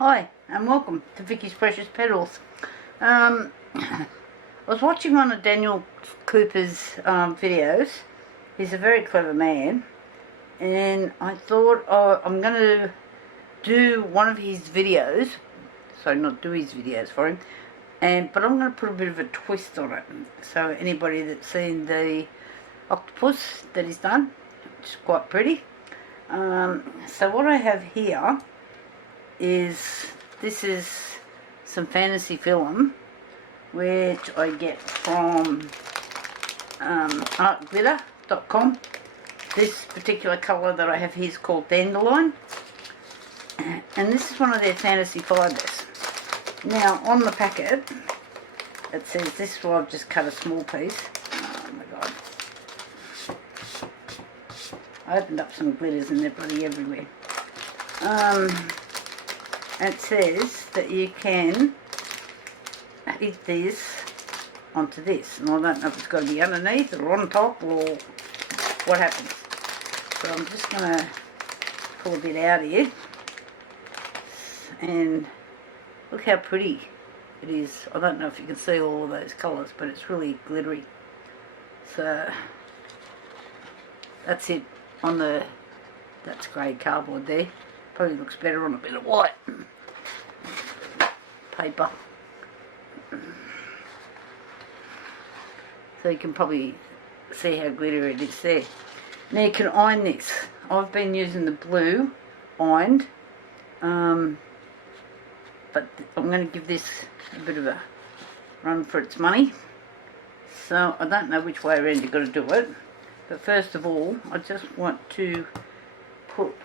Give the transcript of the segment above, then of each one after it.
Hi and welcome to Vicky's Precious Petals. I was watching one of Daniel Cooper's videos. He's a very clever man, and I thought, I'm going to do one of his videos, so not do his videos for him, but I'm going to put a bit of a twist on it. So anybody that's seen the octopus that he's done, which is quite pretty. So what I have here is, this is some fantasy film which I get from artglitter.com. This particular colour that I have here is called Dandelion, and this is one of their fantasy fibres. Now on the packet it says, this is why I've just cut a small piece. Oh my god, I opened up some glitters and they're bloody everywhere. It says that you can heat this onto this, and I don't know if it's got to be underneath or on top or what happens. So I'm just going to pull a bit out here, and look how pretty it is. I don't know if you can see all of those colours, but it's really glittery. So that's it on the, that's grey cardboard there. Probably looks better on a bit of white paper. So you can probably see how glittery it is there. Now you can iron this. I've been using the blue ironed, but I'm going to give this a bit of a run for its money. So I don't know which way around you've got to do it, but first of all I just want to put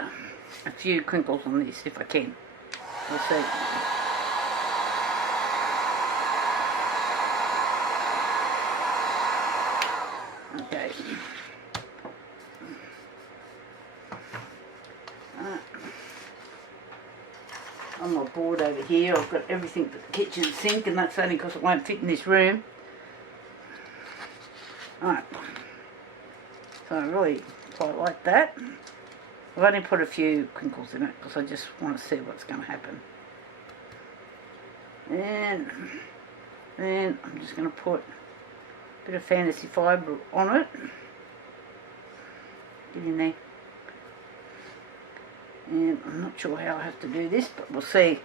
a few crinkles on this if I can. We'll see. Okay. On my board over here I've got everything but the kitchen sink, and that's only because it won't fit in this room. Alright. So I really quite like that. I've only put a few crinkles in it because I just want to see what's going to happen. And then I'm just going to put a bit of fantasy fibre on it. Get in there. And I'm not sure how I have to do this, but we'll see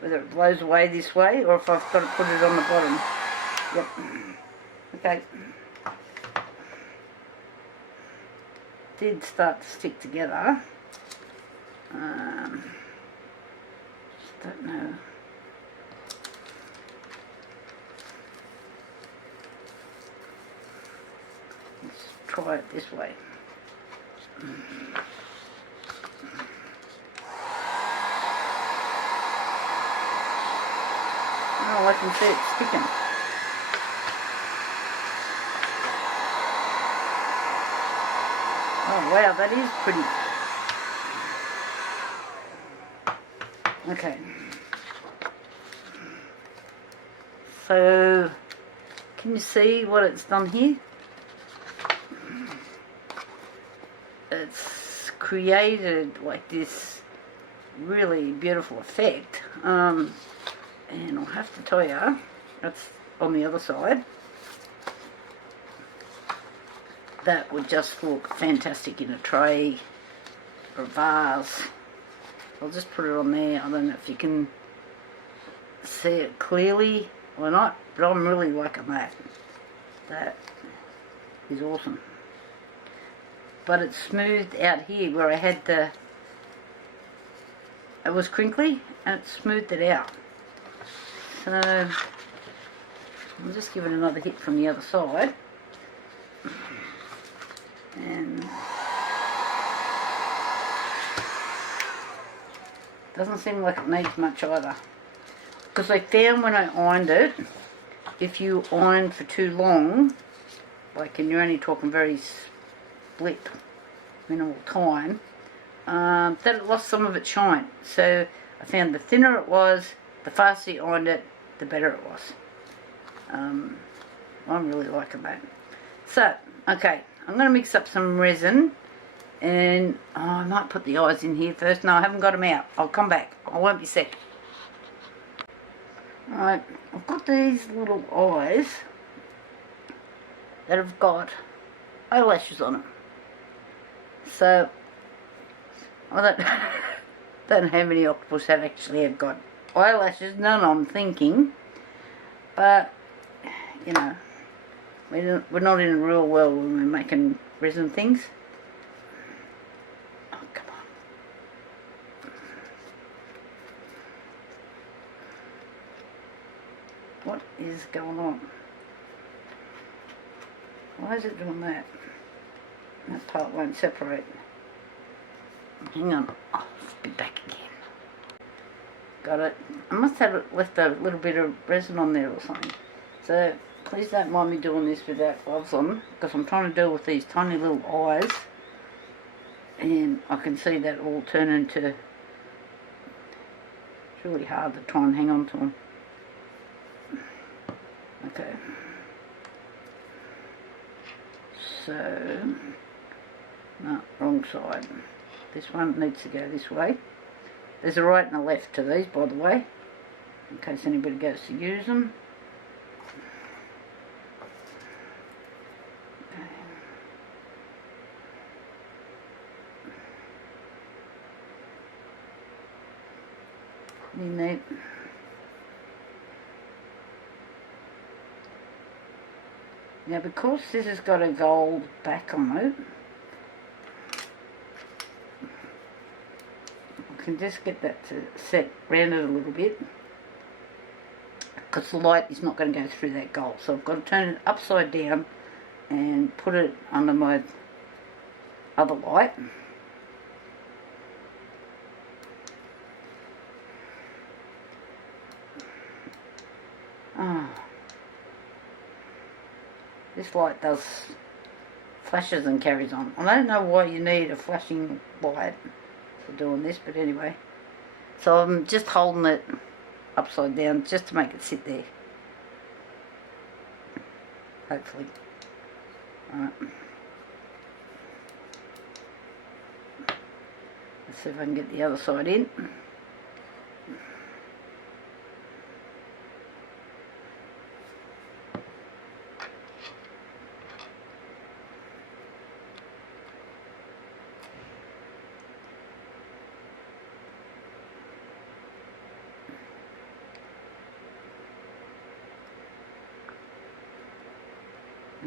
whether it blows away this way or if I've got to put it on the bottom. Yep. Okay. Did start to stick together. Just don't know. Let's try it this way. Oh, I can see it sticking. Oh wow, that is pretty. Okay. So, can you see what it's done here? It's created like this really beautiful effect. And I'll have to tell you, that's on the other side. That would just look fantastic in a tray or a vase. I'll just put it on there. I don't know if you can see it clearly or not, but I'm really liking that. That is awesome. But it's smoothed out here where I had the, it was crinkly, and it smoothed it out. So I'll just give it another hit from the other side. And doesn't seem like it needs much either, because I found when I ironed it, if you iron for too long, like, and you're only talking very split minimal time, that it lost some of its shine. So I found the thinner it was, the faster you ironed it, the better it was. I'm really liking that. So okay, I'm going to mix up some resin, and I might put the eyes in here first. No, I haven't got them out. I'll come back. I won't be sick. Right, I've got these little eyes that have got eyelashes on them. So, I don't, don't know how many octopus have got eyelashes, none I'm thinking, but, you know, we're not in a real world when we're making resin things. Oh, come on. What is going on? Why is it doing that? That part won't separate. Hang on. Oh, let's be back again. Got it. I must have left a little bit of resin on there or something. So, please don't mind me doing this without gloves on, because I'm trying to deal with these tiny little eyes. And I can see that all turn into... It's really hard to try and hang on to them. Okay. So, no, wrong side. This one needs to go this way. There's a right and a left to these, by the way, in case anybody goes to use them. Okay. Pretty neat. Now, because this has got a gold back on it, I can just get that to set round it a little bit, because the light is not going to go through that gold. So I've got to turn it upside down and put it under my other light. Oh. This light does flashes and carries on. I don't know why you need a flashing light for doing this, but anyway. So I'm just holding it upside down just to make it sit there. Hopefully. Alright. Let's see if I can get the other side in.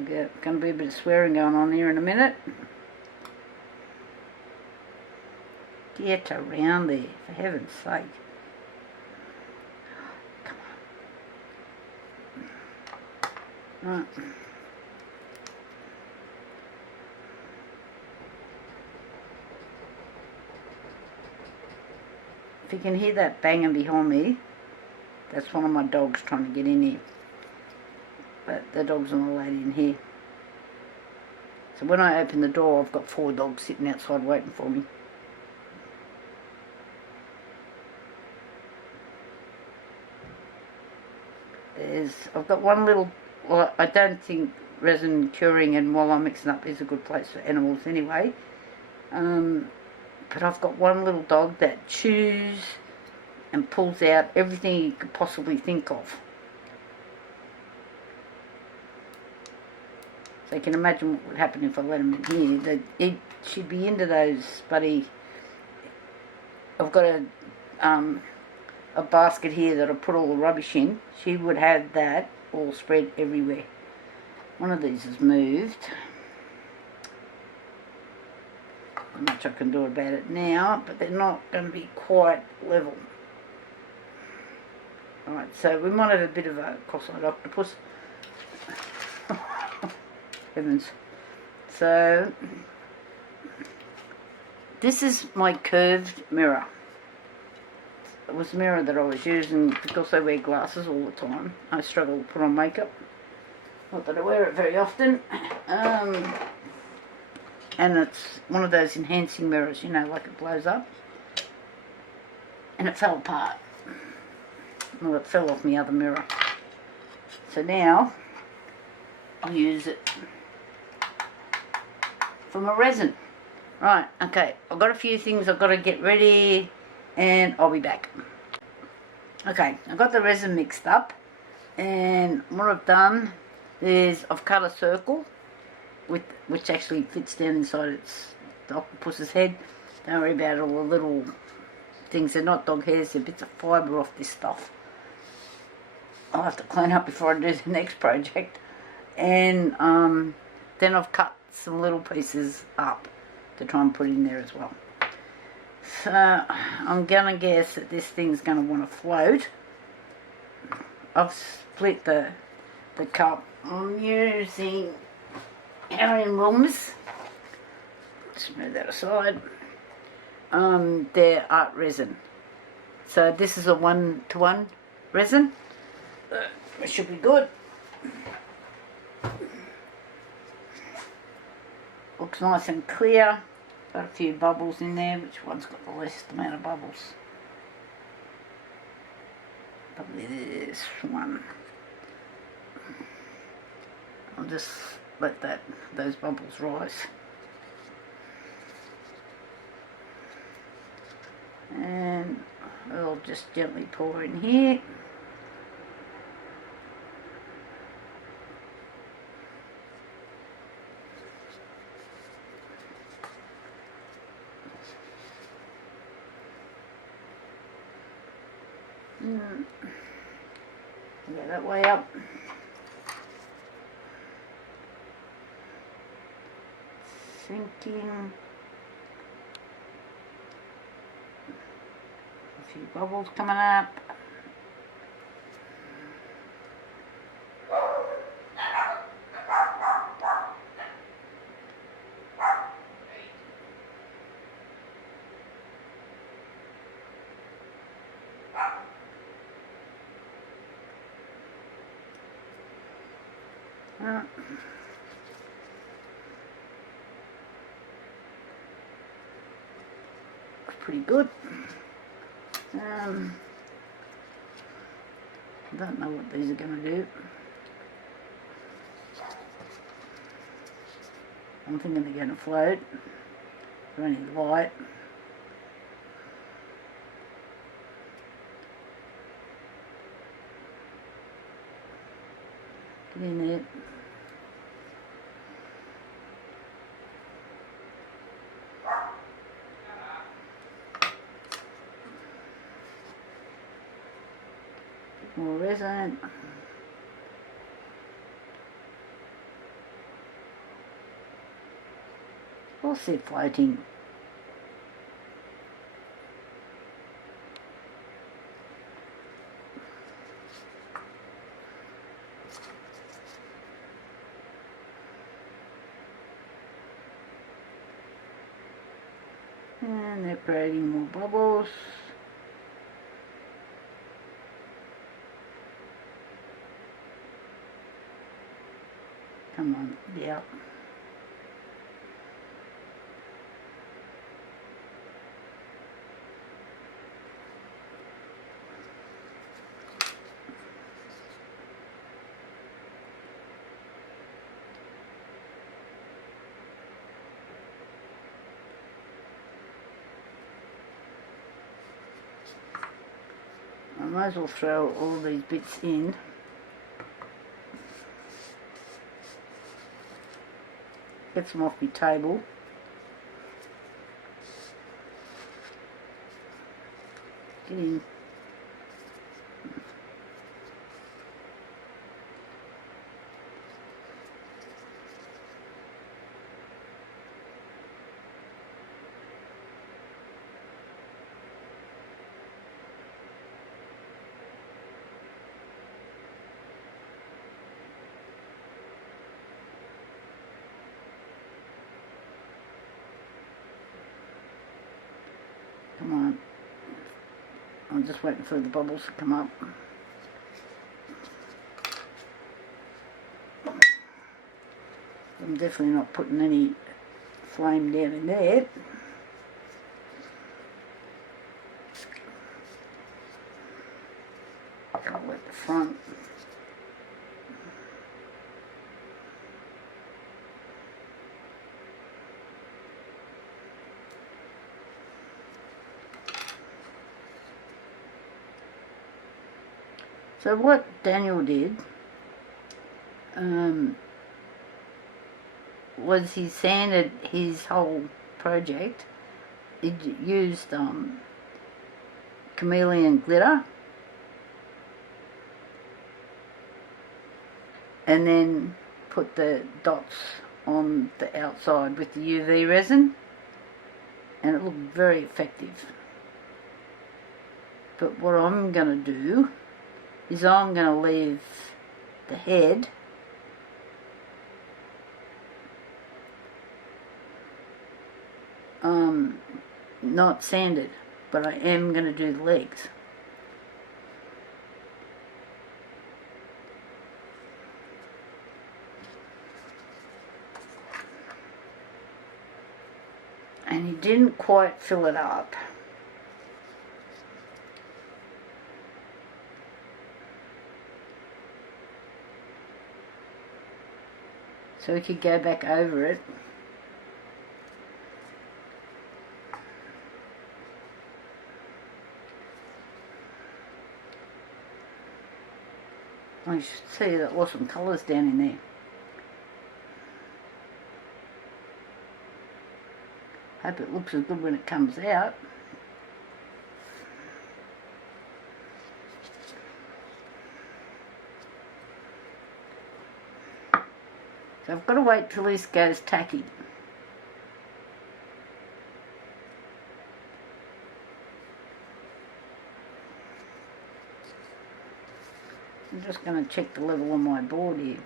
Okay, going to be a bit of swearing going on here in a minute. Get around there, for heaven's sake. Come on. Right. If you can hear that banging behind me, that's one of my dogs trying to get in here. But the dogs are not allowed in here. So when I open the door, I've got 4 dogs sitting outside waiting for me. I've got one little, well, I don't think resin curing and while I'm mixing up is a good place for animals anyway. But I've got one little dog that chews and pulls out everything you could possibly think of. So you can imagine what would happen if I let him in here. She'd be into those, buddy. I've got a basket here that I put all the rubbish in. She would have that all spread everywhere. One of these has moved. Not much I can do about it now, but they're not going to be quite level. Alright, so we might have a bit of a cross-eyed octopus. Heavens. So, this is my curved mirror. It was the mirror that I was using because I wear glasses all the time. I struggle to put on makeup. Not that I wear it very often. And it's one of those enhancing mirrors, you know, like it blows up. And it fell apart. Well, it fell off my other mirror. So now, I'll use it for my resin. Right, okay, I've got a few things I've got to get ready and I'll be back. Okay, I've got the resin mixed up, and what I've done is I've cut a circle which actually fits down inside the octopus's head. Don't worry about all the little things. They're not dog hairs, they're bits of fibre off this stuff. I'll have to clean up before I do the next project. And then I've cut some little pieces up to try and put in there as well. So I'm gonna guess that this thing's gonna want to float. I've split the cup. I'm using Arian Wilmers. Just move that aside. They're art resin. So this is a 1-to-1 resin. It should be good. Looks nice and clear. Got a few bubbles in there. Which one's got the least amount of bubbles? Probably this one. I'll just let those bubbles rise. And I'll just gently pour in here. Get that way up. Sinking. A few bubbles coming up. Pretty good. I don't know what these are going to do. I'm thinking they're going to float. They're only light. Get in there. More resin. We'll see it floating. And they're creating more bubbles. Come on, yeah. I might as well throw all these bits in. Get some off my table. Get in. Come on. I'm just waiting for the bubbles to come up. I'm definitely not putting any flame down in there. I'll let the front. So what Daniel did was he sanded his whole project. He used chameleon glitter, and then put the dots on the outside with the UV resin, and it looked very effective. But what I'm going to do is I'm going to leave the head not sanded, but I am going to do the legs. And he didn't quite fill it up. So we could go back over it. You should see that there was some colours down in there. Hope it looks as good when it comes out. So I've got to wait till this goes tacky. I'm just going to check the level on my board here.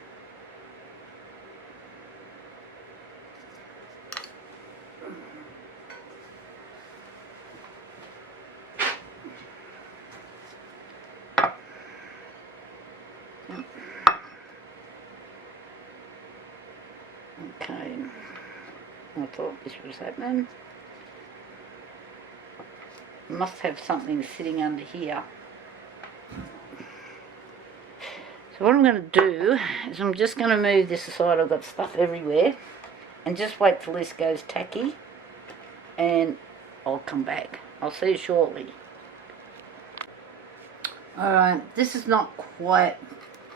Okay, I thought this was happening. Must have something sitting under here. So what I'm going to do is I'm just going to move this aside. I've got stuff everywhere, and just wait till this goes tacky, and I'll come back. I'll see you shortly. Alright, this is not quite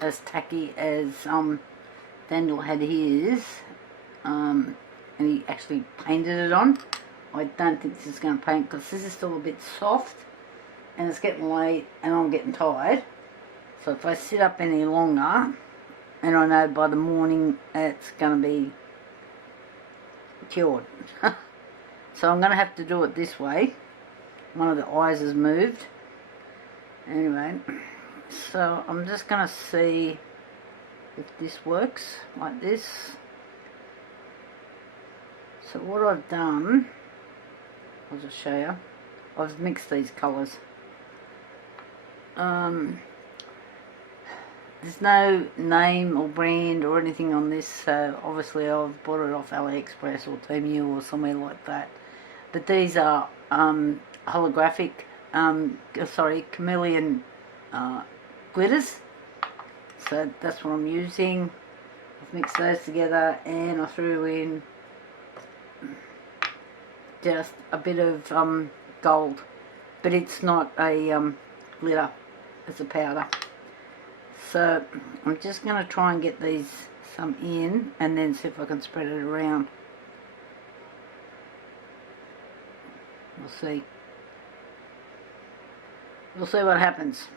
as tacky as Daniel had his, and he actually painted it on. I don't think this is going to paint because this is still a bit soft, and it's getting late and I'm getting tired. So if I sit up any longer, and I know by the morning it's going to be cured. So I'm going to have to do it this way. One of the eyes has moved. Anyway, so I'm just going to see if this works like this. So what I've done, I'll just show you. I've mixed these colours. There's no name or brand or anything on this, so obviously I've bought it off AliExpress or Temu or somewhere like that. But these are holographic, chameleon glitters. So that's what I'm using. I've mixed those together, and I threw in just a bit of gold, but it's not a glitter, it's a powder. So I'm just going to try and get these some in, and then see if I can spread it around. We'll see. We'll see what happens.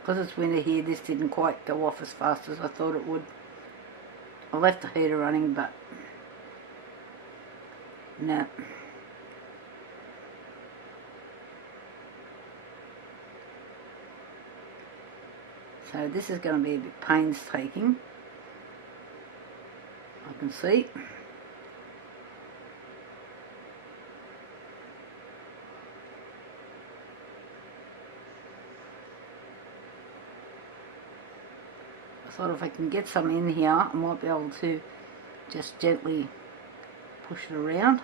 Because it's winter here, this didn't quite go off as fast as I thought it would. I left the heater running, but no. So this is going to be a bit painstaking, I can see. I thought if I can get some in here, I might be able to just gently push it around.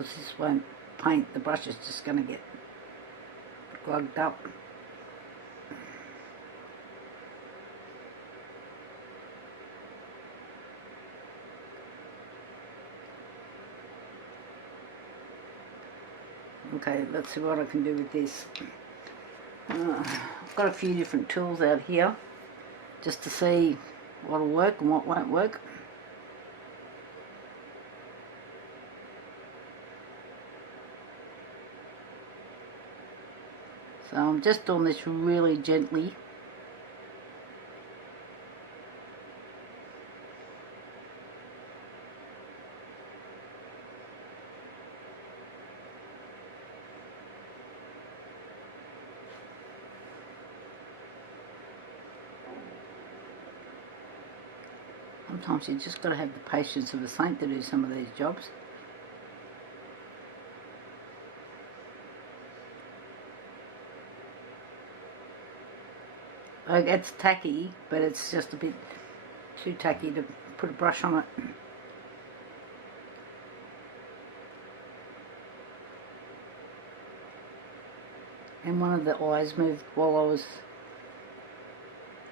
because this won't paint. The brush is just going to get glugged up. Okay, let's see what I can do with this. I've got a few different tools out here just to see what'll work and what won't work. So I'm just doing this really gently. Sometimes you just got to have the patience of a saint to do some of these jobs. Like, it's tacky, but it's just a bit too tacky to put a brush on it. And one of the eyes moved while I was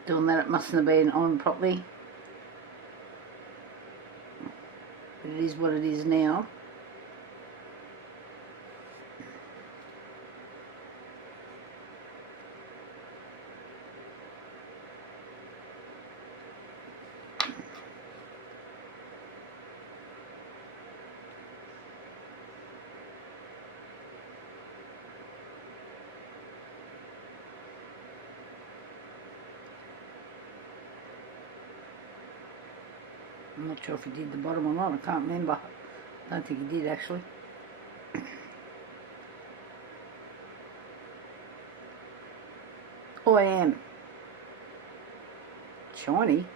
doing that. It mustn't have been on properly. But it is what it is now. I'm not sure if he did the bottom or not, I can't remember. I don't think he did actually. Oh, I am. Shiny.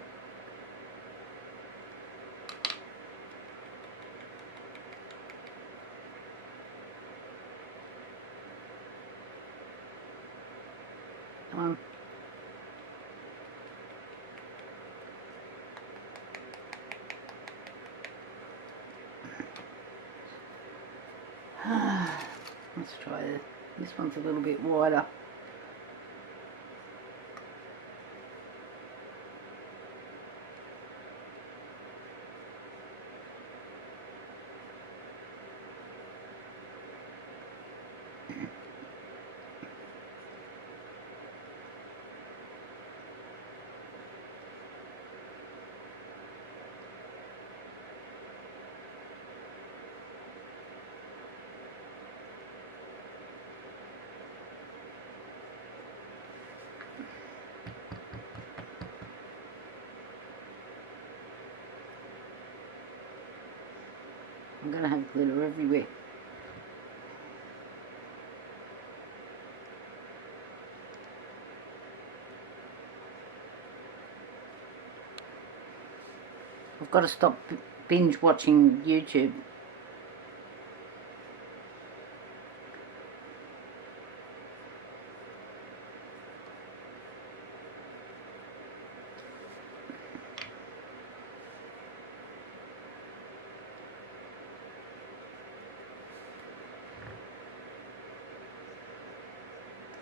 Come on. Let's try this. This one's a little bit wider. I'm going to have glitter everywhere. I've got to stop binge watching YouTube.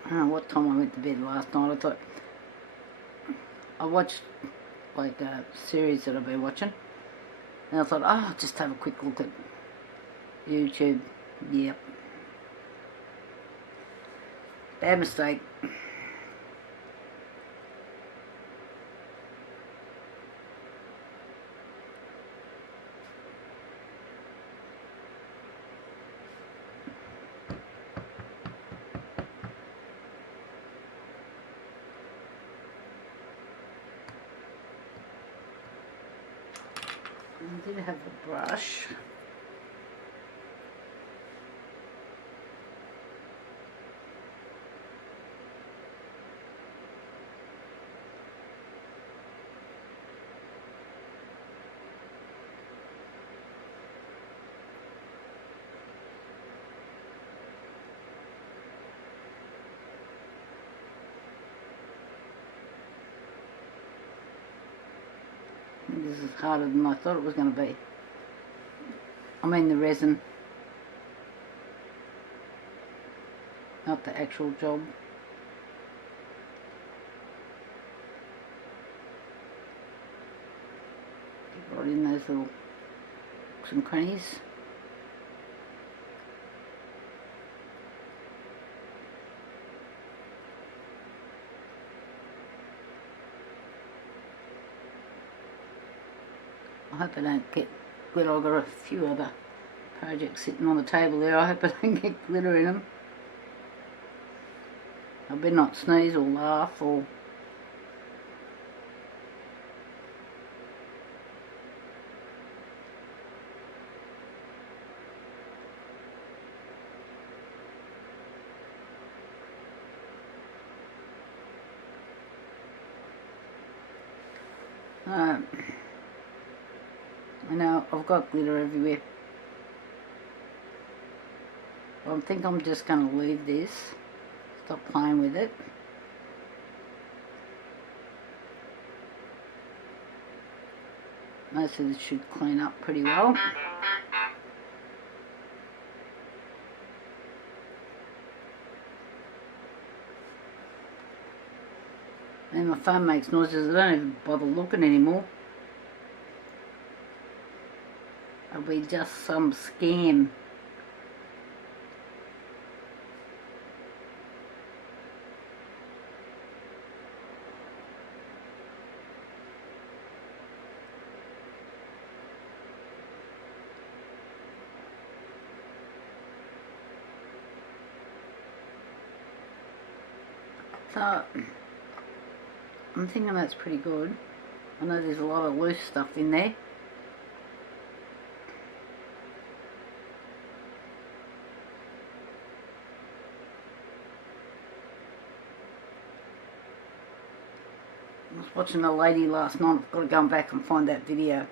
I don't know what time I went to bed last night. I watched like a series that I've been watching, and I thought, oh, I'll just have a quick look at YouTube. Yep. Bad mistake. I did have the brush. This is harder than I thought it was going to be. I mean the resin. start the actual job. Get right in those little nooks and crannies. I hope I don't get glitter. I've got a few other projects sitting on the table there. I hope I don't get glitter in them. I better not sneeze or laugh or... I know I've got glitter everywhere. I think I'm just going to leave this. Stop playing with it. Most of this should clean up pretty well. And my phone makes noises. I don't even bother looking anymore. It'll be just some scam. So, I'm thinking that's pretty good. I know there's a lot of loose stuff in there. I was watching a lady last night. I've got to go back and find that video.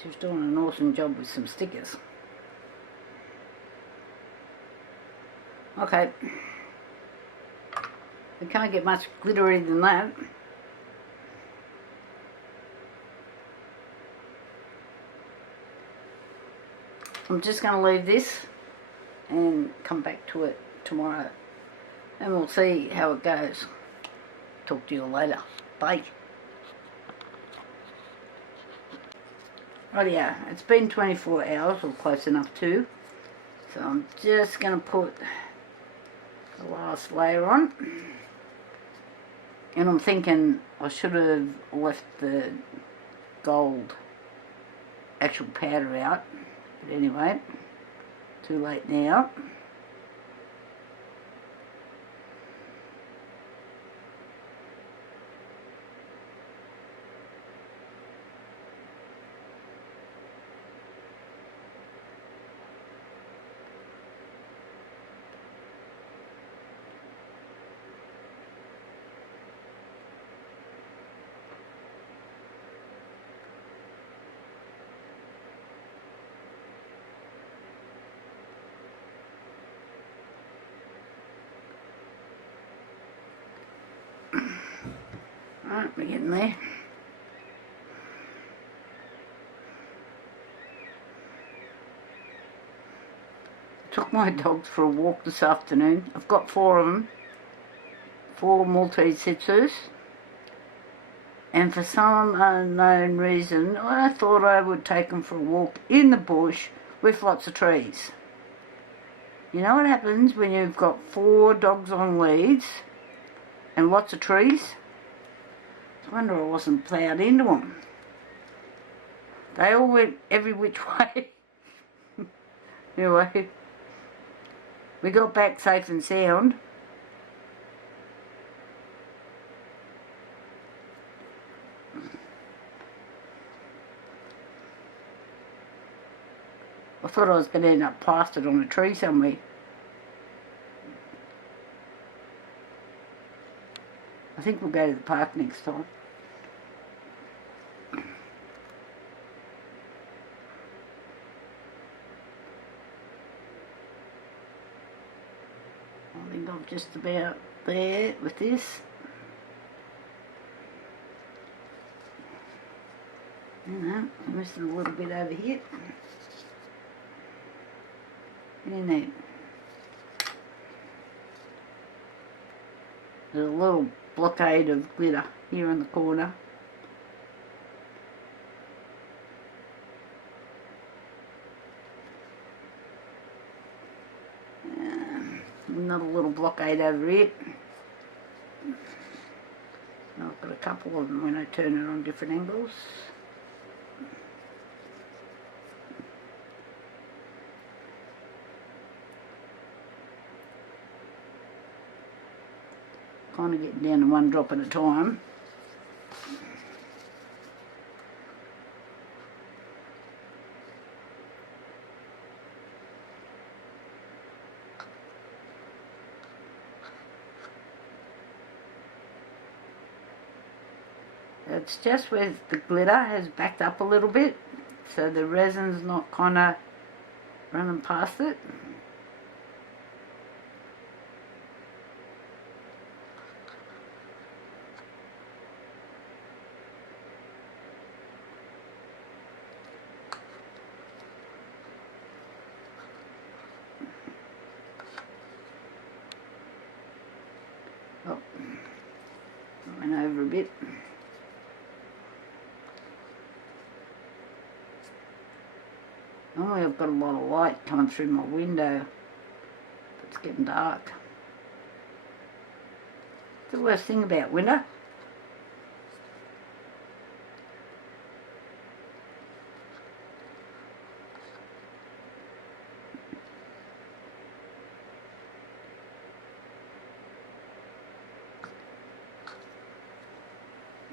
She was doing an awesome job with some stickers. Okay. We can't get much glittery than that. I'm just going to leave this and come back to it tomorrow. And we'll see how it goes. Talk to you later. Bye. Rightio, it's been 24 hours, or close enough to. So I'm just going to put the last layer on. And I'm thinking I should have left the gold actual powder out. But anyway, too late now. Alright, we're getting there. Took my dogs for a walk this afternoon. I've got 4 of them. 4 Maltese Shih Tzus. And for some unknown reason, I thought I would take them for a walk in the bush with lots of trees. You know what happens when you've got 4 dogs on leads and lots of trees? I wonder I wasn't ploughed into them. They all went every which way. Anyway, we got back safe and sound. I thought I was going to end up plastered on a tree somewhere. I think we'll go to the park next time. I think I'm just about there with this. You know, I'm missing a little bit over here. Get in there. There's a little blockade of glitter here in the corner. Another little blockade over it. I've got a couple of them when I turn it on different angles. Kind of getting down to one drop at a time. It's just where the glitter has backed up a little bit, so the resin's not kind of running past it. Oh, I went over a bit. Oh, I've got a lot of light coming through my window. It's getting dark. It's the worst thing about winter.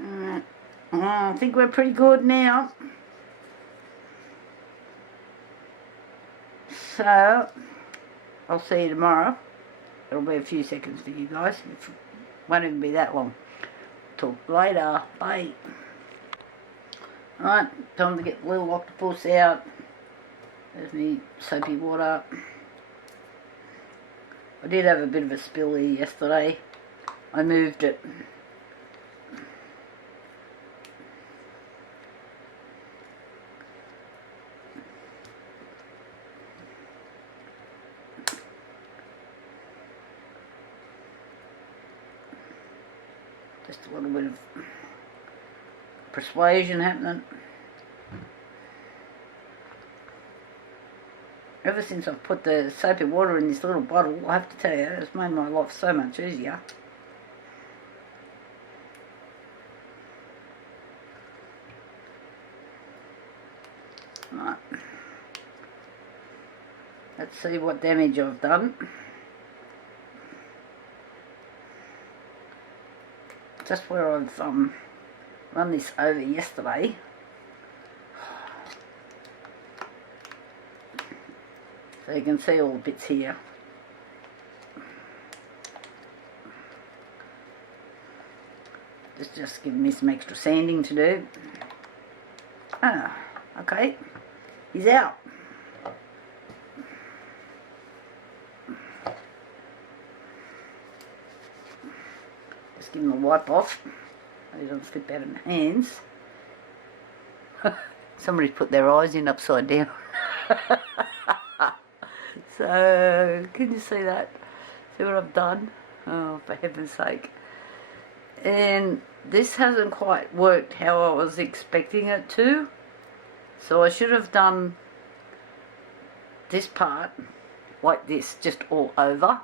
Alright, I think we're pretty good now. So, I'll see you tomorrow. It'll be a few seconds for you guys. It won't even be that long. Talk later. Bye. Alright, time to get the little octopus out. There's me soapy water. I did have a bit of a spill here yesterday. I moved it. Just a little bit of persuasion happening. Ever since I've put the soapy water in this little bottle, I have to tell you, it's made my life so much easier. Right. Let's see what damage I've done. Just where I've run this over yesterday. So you can see all the bits here. Just giving me some extra sanding to do. Ah, okay. He's out. Just give him a wipe off. He doesn't slip out of my hands. Somebody's put their eyes in upside down. So, can you see that? See what I've done? Oh, for heaven's sake. And this hasn't quite worked how I was expecting it to. So I should have done this part like this, just all over.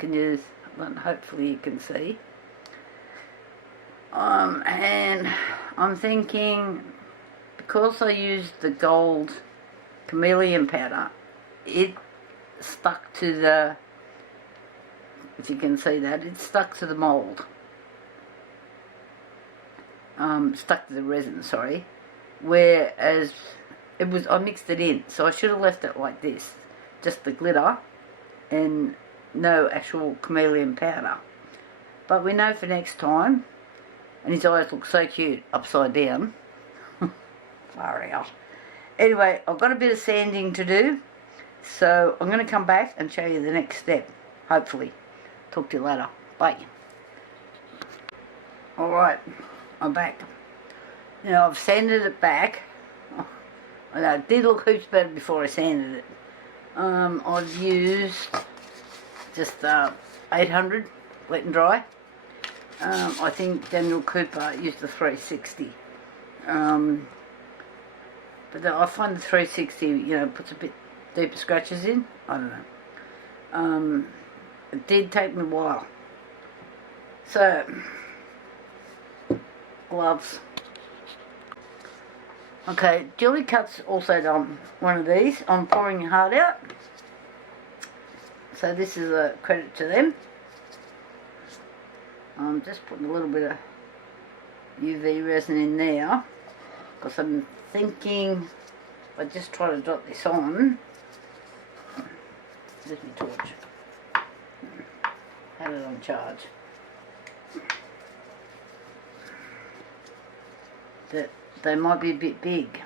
Can you, hopefully you can see. And I'm thinking, because I used the gold chameleon powder, it stuck to the, if you can see that, it stuck to the mould. Stuck to the resin, sorry. Whereas it was, I mixed it in, so I should have left it like this, just the glitter and no actual chameleon powder. But we know for next time. And his eyes look so cute upside down. Far out. Anyway, I've got a bit of sanding to do, so I'm going to come back and show you the next step, hopefully. Talk to you later. Bye. Alright, I'm back. Now I've sanded it back. I know, it did look heaps better before I sanded it. I've used just 800 wet and dry. I think Daniel Cooper used the 360. But I find the 360, puts a bit deeper scratches in. I don't know. It did take me a while. So, gloves. Okay, Julie Cut's also done one of these. I'm pouring your heart out. So this is a credit to them. I'm just putting a little bit of UV resin in there, because I'm thinking I just try to dot this on. There's my torch. Had it on charge. That they might be a bit big.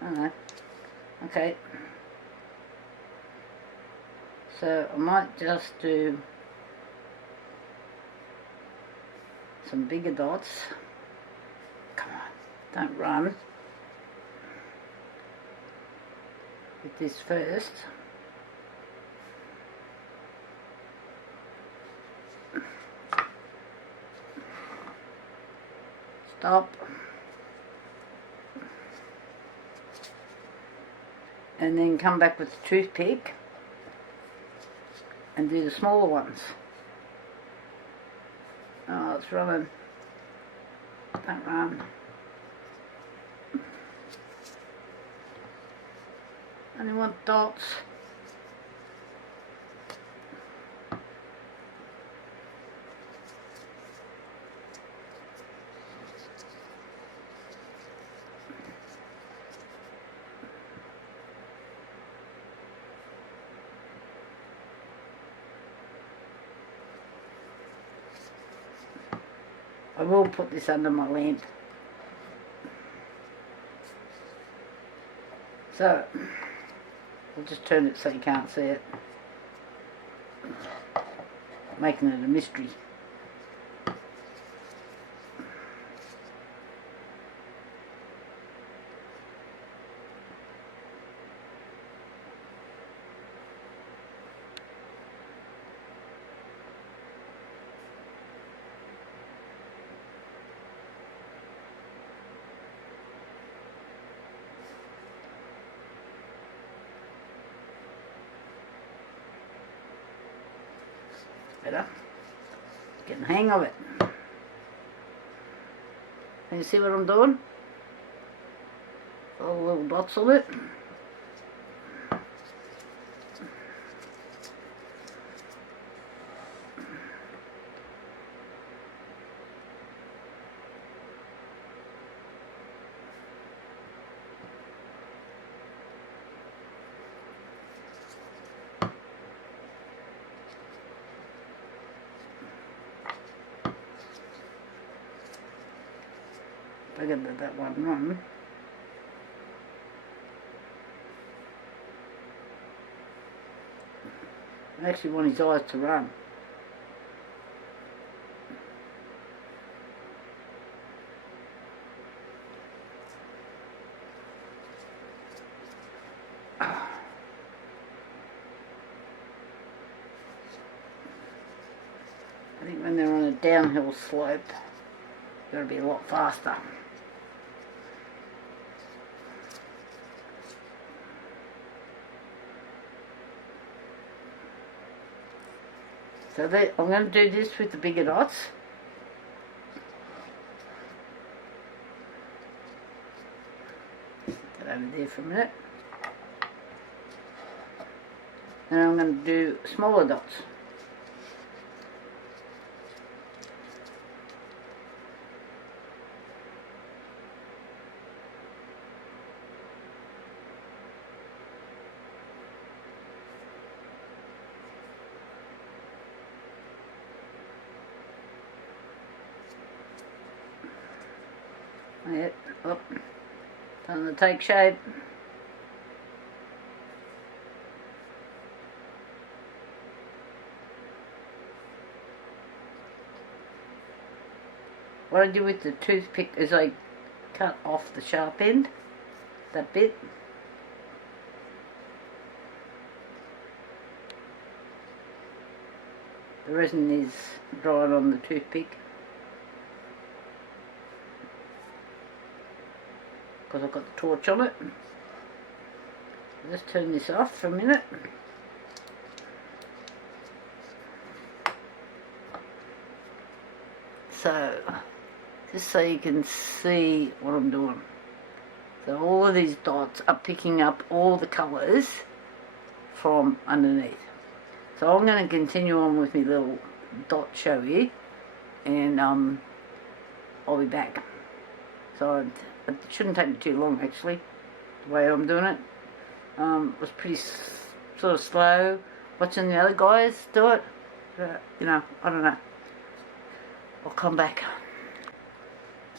I don't know. Okay. So I might just do some bigger dots. Come on, don't run. With this first. Stop. And then come back with the toothpick and do the smaller ones. Oh, it's running. Don't run. Only want dots. I will put this under my lamp. So, I'll just turn it so you can't see it. Making it a mystery. Better. Getting the hang of it. Can you see what I'm doing? All little dots on it. I can let that one run. I actually want his eyes to run. I think when they're on a downhill slope, you've got to be a lot faster. So I'm going to do this with the bigger dots. Get over there for a minute. And I'm going to do smaller dots. Yep, up, time to take shape. What I do with the toothpick is I cut off the sharp end, that bit, The resin is dried on the toothpick because I've got the torch on it. I'll just turn this off for a minute. So, just so you can see what I'm doing. So all of these dots are picking up all the colours from underneath. So I'm going to continue on with my little dot show here, and I'll be back. So it shouldn't take me too long actually, the way I'm doing it. It was pretty sort of slow watching the other guys do it. You know, I don't know. I'll come back.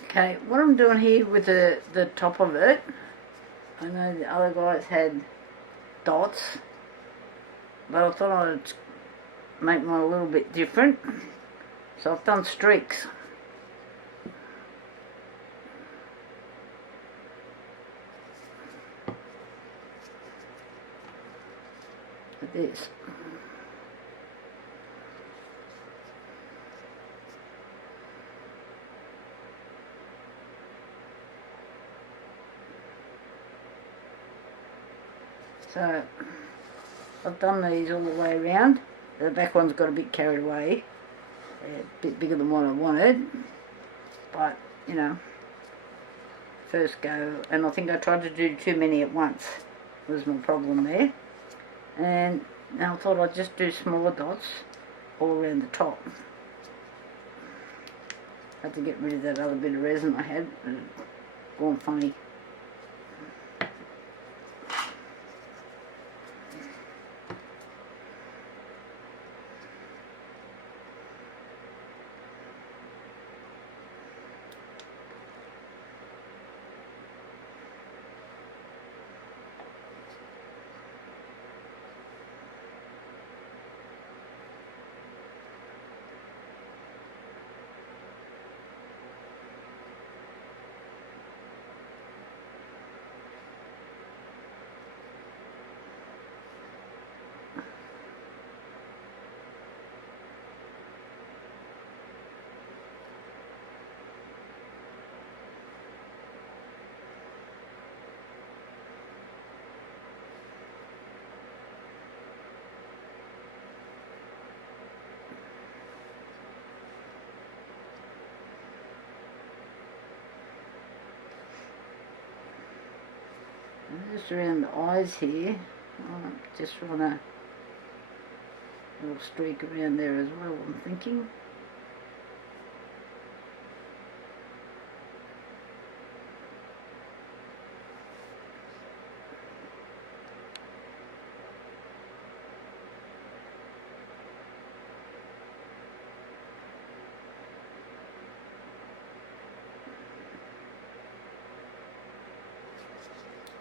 Okay, what I'm doing here with the top of it, I know the other guys had dots, but I thought I'd make mine a little bit different. So I've done streaks. Like this. So I've done these all the way around. The back one's got a bit carried away, a bit bigger than what I wanted, but you know, first go, and I think I tried to do too many at once was my problem there. And now I thought I'd just do smaller dots all around the top. Had to get rid of that other bit of resin I had, gone funny. Just around the eyes here, just run a little streak around there as well, I'm thinking.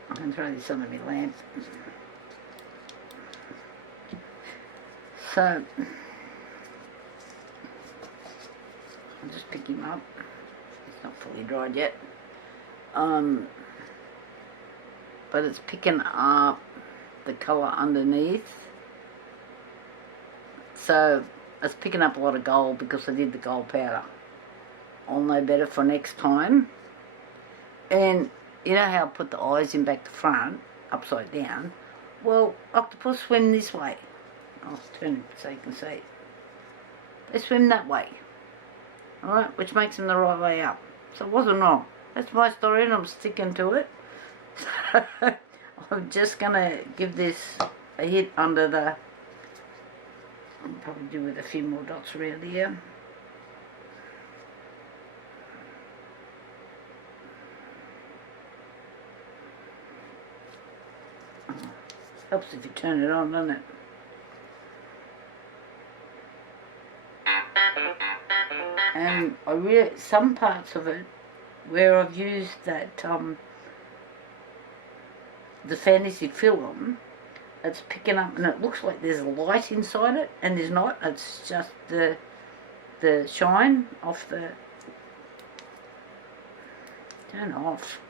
I can throw this under my lamp. So, I'll just pick him up. It's not fully dried yet. But it's picking up the colour underneath. So, it's picking up a lot of gold because I did the gold powder. I'll know better for next time. And you know how I put the eyes in back to front, upside down? Well, octopus swim this way. I'll turn it so you can see. They swim that way. Alright, which makes them the right way up. So it wasn't wrong. That's my story and I'm sticking to it. So I'm just going to give this a hit under the... I'll probably do with a few more dots around here. Helps if you turn it on, doesn't it? And I really, some parts of it where I've used that the fantasy film, it's picking up and it looks like there's a light inside it, and there's not. It's just the shine off the... Turn off.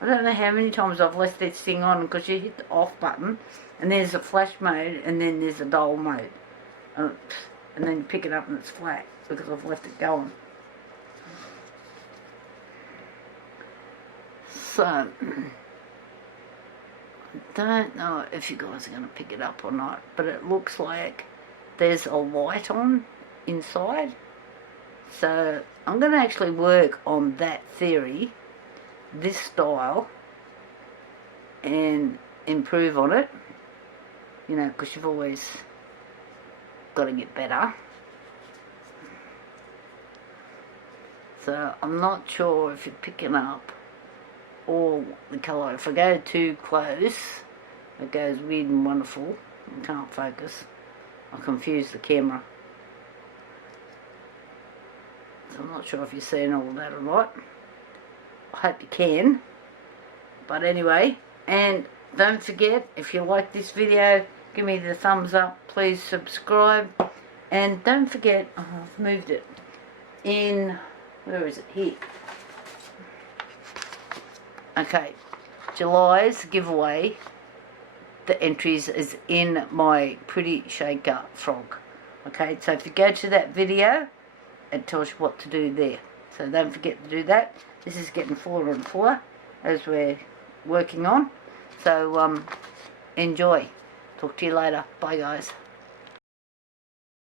I don't know how many times I've left this thing on, because you hit the off button and there's a flash mode and then there's a dull mode. And then you pick it up and it's flat because I've left it going. So, I don't know if you guys are going to pick it up or not, but it looks like there's a light on inside. So I'm going to actually work on that theory, this style, and improve on it, you know, because you've always got to get better. So I'm not sure if you're picking up all the colour. If I go too close, it goes weird and wonderful. I can't focus. I confuse the camera. So I'm not sure if you're seeing all of that or not. I hope you can. But anyway, and don't forget, if you like this video, give me the thumbs up. Please subscribe. And don't forget, oh, I've moved it. In, where is it? Here. Okay, July's giveaway, the entries is in my Pretty Shaker frog. Okay, so if you go to that video, it tells you what to do there. So don't forget to do that. This is getting fuller and fuller as we're working on. So enjoy. Talk to you later. Bye guys.